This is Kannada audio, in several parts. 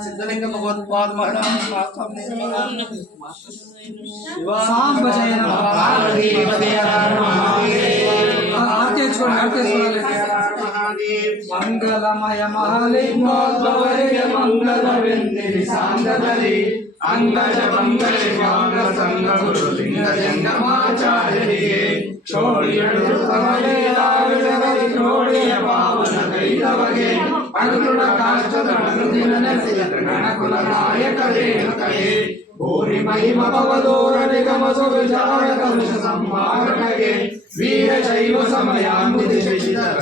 सिद्धलिंग भगवत्पाद महाराज मंगलमय महालिंगोद्भवರಿಗೆ ಮಂಗಲವೆಂದಿರಿ ಸಾಂಗದಲ್ಲಿ ಅಂಗಜ ಮಂಗಲ ಶಿವಾಂಗ ಸಂಘ ಗುರು ಲಿಂಗ ಜಂಗಮಾಚಾರ್ಯರಿಗೆ ಕ್ಷೋಡಿಯ ಪಾವನ ಕೈದವಗೆ ಅನುಗುಣ ಕಾಷ್ಟದ ಅನುದಿನ ನೆಲೆಸಿದ ಗಣಕುಲ ನಾಯಕರೇಣುಕಗೆ ಭೂರಿ ಮಹಿಮ ಭವದೋರ ನಿಗಮ ಸುವಿಚಾರ ಕಲುಷ ಸಂಹಾರಕಗೆ ವೀರ ಶೈವ ಸಮಯಾನ್ವಿತಿ ಶಶಿಧರ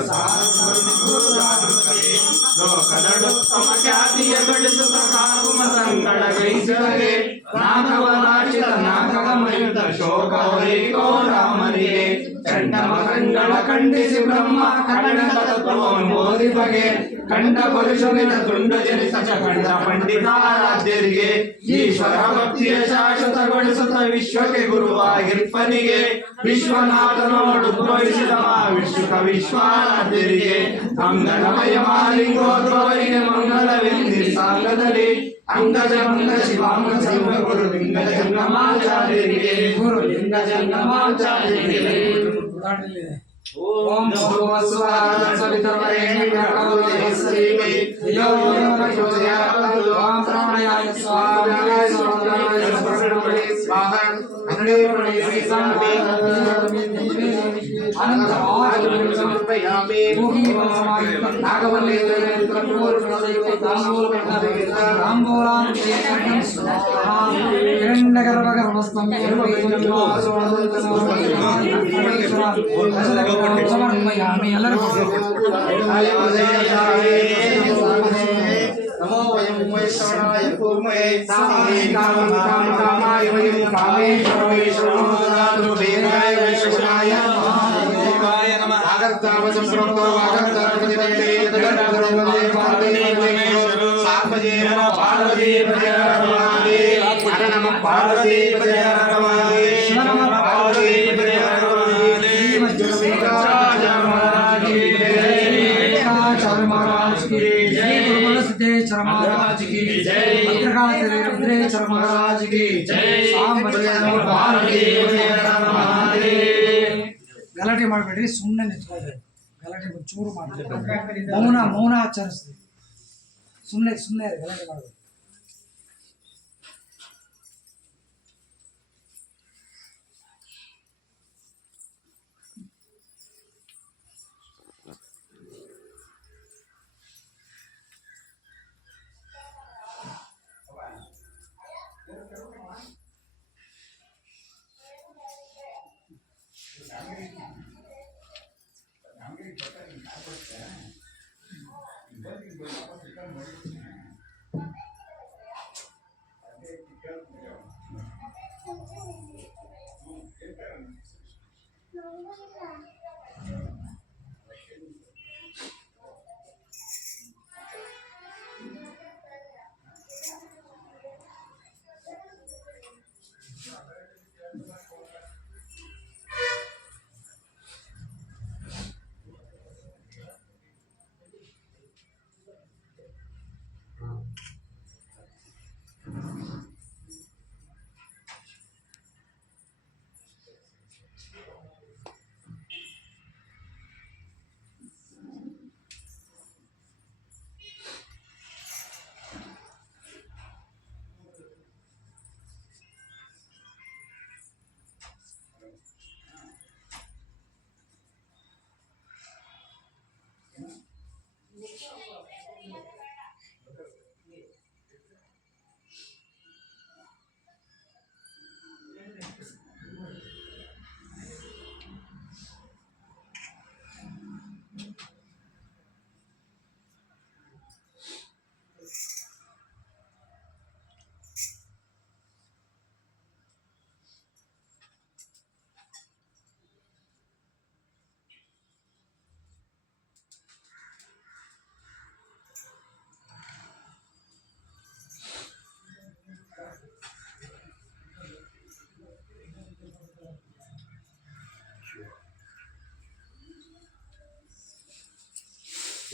ಲೋಕದಡುತ್ತಮ ಖ್ಯಾತಿಯ ಗಳಿಸುತ್ತ ಕಾಕುಮ ಸಂಕಟ ಗೈಸಿದರೆ ನಾಗವರಾಚಿತ ನಾಗದ ಮಯುತ ಶೋಕ ಹೊರಿಕೋ ರಾಮನಿಗೆ ಚಂಡಮಕಂಗಳ ಖಂಡಿಸಿ ಬ್ರಹ್ಮ ಕನ್ನಡ ತತ್ವವನ್ನು ಬೋಧಿ ಬಗೆ ಕಂಡ ಪುರುಷನಿನ ತುಂಡ ಜನಿಸ ಕಂಡ ಪಂಡಿತಾರಾಧ್ಯರಿಗೆ ಈಶ್ವರ ಭಕ್ತಿಯ ಶಾಶ್ವತಗೊಳಿಸುತ್ತ ವಿಶ್ವಕ್ಕೆ ಗುರುವಾಗಿರ್ಪನಿಗೆ ವಿಶ್ವನಾಥನೋಡು ಉದ್ಭವಿಸಿದ ವಿಶ್ವಕ ವಿಶ್ವಾರಾಧ್ಯರಿಗೆ ಅಂಗನಮಯ ಮಾಲಿಂಗೋದ್ಭವರಿಗೆ ಮಂಗಲವೆಂದಿರಿ ಸಾಂಗದಲ್ಲಿ ಅಂಗಜ ಮಂಗ ಶಿವಾಂಗ ಸಂಘ ಗುರು ಲಿಂಗ ಜಂಗಮಾಚಾರ್ಯರಿಗೆ ಗುರು ಲಿಂಗ ಜಂಗಮಾಚಾರ್ಯರಿಗೆ ಓಂ ಭಗವತ್ಸ್ವಾಹ ಸವಿತರ್ವರೇಣ್ಯಂ ಯೋ ಪ್ರಚೋದಯಾತ್ ಓಂ ಪ್ರಾಣಯಾಯ ಸ್ವಾಹ ಅಗ್ನೇಯೇ ಸ್ವಾಹಾ ಅನಂತ ಸಮರ್ಪಯಾಮಿ ನಾಗವಲ್ಲೇ ರಾಂಬೋಲಾನ್ ಹಿರಣ್ಯಗರ್ಭಗರ್ಭಸ್ಥಂ ಸಮರ್ಪಯಾಮಿ ಎಲ್ಲರಿಗೂ नमो वयं वैश्रवणाय कूर्मये सामये कामं कामाय वयं कामेश्वरो ददातु देवाय वैश्रवणाय देवाय नमः आगर्तावसं प्रोक्तो आगर्तावदिते तदनन्दे पार्वती सापजे नमः पार्वती प्रजनरमादे नमः पार्वती प्रजनरमादे नमः पार्वती प्रजनरमादे महाराज की जय सिद्धेश्वर महाराज की जय रुद्रेश्वर महाराज की जय ಗಲಾಟೆ ಮಾಡಬೇಡ್ರಿ ಸುಮ್ಮನೆ ನಿಂತ್ಕೊಳ್ಳಿ ಗಲಾಟೆ ಚೂರು ಮಾಡಬೇಡಿ ಮೌನ ಆಚರಿಸ್ರಿ ಸುಮ್ಮನೆ ಗಲಾಟೆ ಮಾಡಬೇಡಿ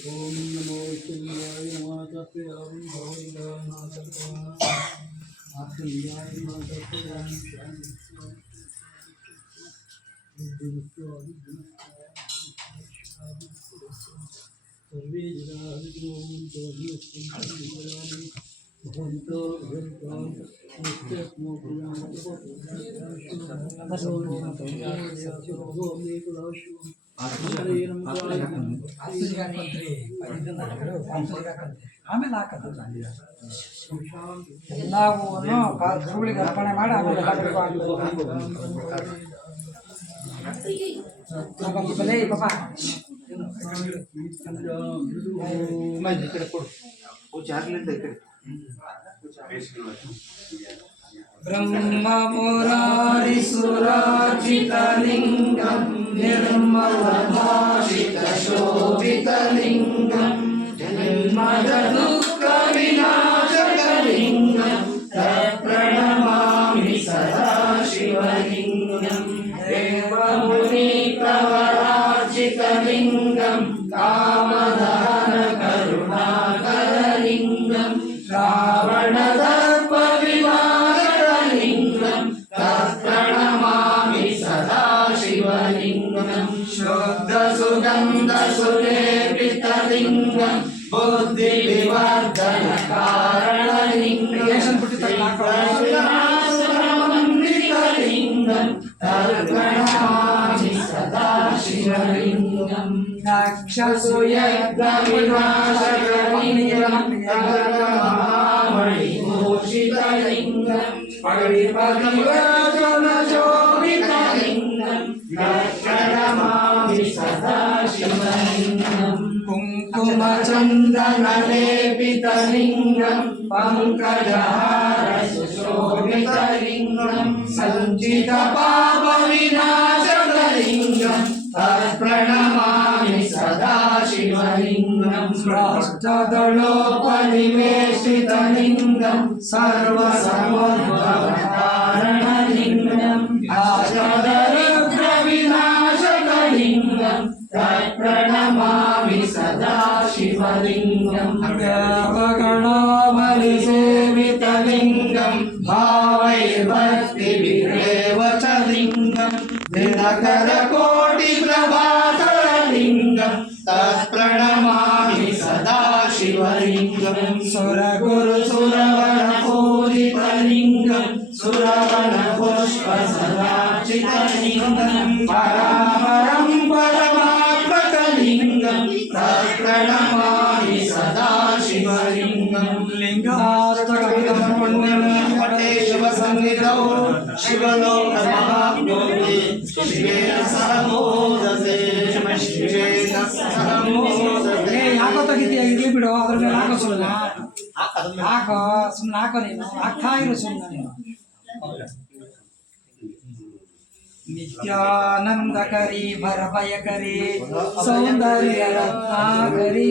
ओम नमो शिवाय नमः तस्यामि भवैनाथः आत्मन्याय नमः तस्यामि शांति सर्वे जनाः भवन्तु भवन्तो ಆಮೇಲೆ ಹಾಕೋದು ಎಲ್ಲವೂ ಗುರುಗಳಿಗೆ ಅರ್ಪಣೆ ಮಾಡಿ ಆಮೇಲೆ ಬಲೆ ಪಾಪ ಬ್ರಹ್ಮ ಮುರಾರಿ ಸುರಾಜಿತಲಿಂಗಂ ನಿರ್ಮಲ ಭಾಷಿತ ಶೋಭಿತಲಿಂಗಂ ಜನ್ಮದ ದುಃಖ ವಿನಾಶಕಲಿಂಗಂ ಪ್ರಣಮಾಮಿ ಸದಾ ಶಿವಲಿಂಗಂ ದೇವಮುನಿ ಪ್ರವರಾಜಿತಲಿಂಗಂ ಕಾಮದಾನ ಕರುಣಾಕರಲಿಂಗಂ ರಾವಣದರ್ಪ ವಿನಾಶಕಲಿಂಗಂ ತತ್ಪ್ರಣಮಾಮಿ ಸದಾ ಶಿವಲಿಂಗಂ ಶುದ್ಧ ಸುಗಂಧ ಸುಲೇಪಿತಲಿಂಗಂ ಬುದ್ಧಿ ವಿವರ್ಧನ ಕಾರಣಲಿಂಗಂ ಲಿಂಗಂ ತತ್ಪ್ರಣಮಾಮಿ ಸದಾ ಶಿವಲಿಂಗಂ ರಾಕ್ಷಸು ಯಜ್ಞ ವಿನಾಶಕಲಿಂಗಂ ಮಣಿಭೂಷಿತಲಿಂಗಂ ಪರಿಪರಿವರ್ತನ ಶೋಭಿತಲಿಂಗಂ ತತ್ಪ್ರಣಮಾಮಿ ಸದಾ ಶಿವಲಿಂಗಂ ಕುಂಕುಮ ಚಂದನ ಲೇಪಿತಲಿಂಗಂ ಪಂಕಜಹಾರ ಸುಶೋಭಿತಲಿಂಗಂ ಸಂಚಿತ ಪಾಪ ವಿನಾಶಕಲಿಂಗಂ ತತ್ಪ್ರಣಮಾಮಿ ಸದಾ ಶಿವಲಿಂಗಂ ರಾಷ್ಟ್ರದಳೋಪನಿವೇಶಿತಲಿಂಗಂ ಸರ್ವ ಸಮೋದ್ಭವಕಾರಣಲಿಂಗಂ ಆಷ್ಟದರುದ್ರ ವಿನಾಶಕಲಿಂಗಂ ತತ್ಪ್ರಣಮಾಮಿ ಸದಾ ಶಿವಲಿಂಗಂ ದೇವಗಣಾಬಲಿ ಸೇವಿತಲಿಂಗಂ ಭಾವೈರ್ಭಕ್ತಿ ವಿರೇವ ಚ ಲಿಂಗಂ ದಿನಕರ ಕೋಟಿ ಪ್ರಭಾಕರಲಿಂಗಂ ತತ್ಪ್ರಣಮಾಮಿ ಸದಾ ಶಿವಲಿಂಗಂ ಸುರಗುರು ಸುರವರ ಪೂಜಿತಲಿಂಗಂ ಸುರವನ ಪುಷ್ಪ ಸದಾಚಿತಲಿಂಗಂ ಪರಾಮರಂ ಪರಮಾತ್ಮಕಲಿಂಗಂ ತತ್ಪ್ರಣಮಾಮಿ ಸದಾ ಶಿವಲಿಂಗಂ ಲಿಂಗಾಷ್ಟಕವಿದಂ ಪುಣ್ಯಂ ಪಟೇ ಶುಭ ಸಂಹಿತೌ ಶಿವಲೋಕ ಮಹಾಜ್ಯೋತಿ ಶಿವೇನ ಸಹ ಮೋದತೆ ಶಿವೇನ ಸಹ ಮೋದತೆ ಯಾಕೋ ತೆಗಿತೀಯ ಇರ್ಲಿ ಬಿಡು ಅದ್ರ ಮೇಲೆ ಹಾಕೋ ಸುಮ್ಮನೆ ಹಾಕೋ ಸುಮ್ಮನೆ ಹಾಕೋ ನೀನು ಹಾಕ್ತಾ ಇರು ಸುಮ್ಮನೆ ನೀನು ನಿತ್ಯಾನಂದಕರಿ ಭರಭಯಕರಿ ಸೌಂದರ್ಯ ರತ್ನಾಕರಿ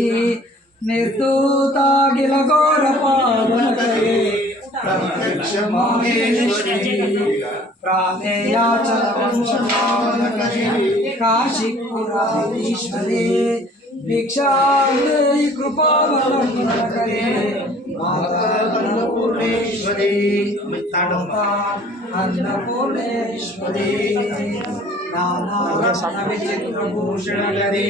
ನಿರ್ದೂತಾಗಿಲ ಘೋರ ಪಾವನಕರಿ ಪ್ರತ್ಯಕ್ಷ ಮಹೇಶ್ವರಿ ಪ್ರಾಮೇಯಾಚಲ ವಂಶಪಾಲಕರಿ ಕಾಶಿಪುರಾಧೀಶ್ವರಿ ಭಿಕ್ಷಾದೇಹಿ ಕೃಪಾವಲಂಬನಕರಿ ಅನ್ನಪೂರ್ಣೇಶ್ವರಿ ಅನ್ನಪೂರ್ಣೇಶ್ವರಿ ನಾನಾ ವಿಚಿತ್ರ ಭೂಷಣಕರಿ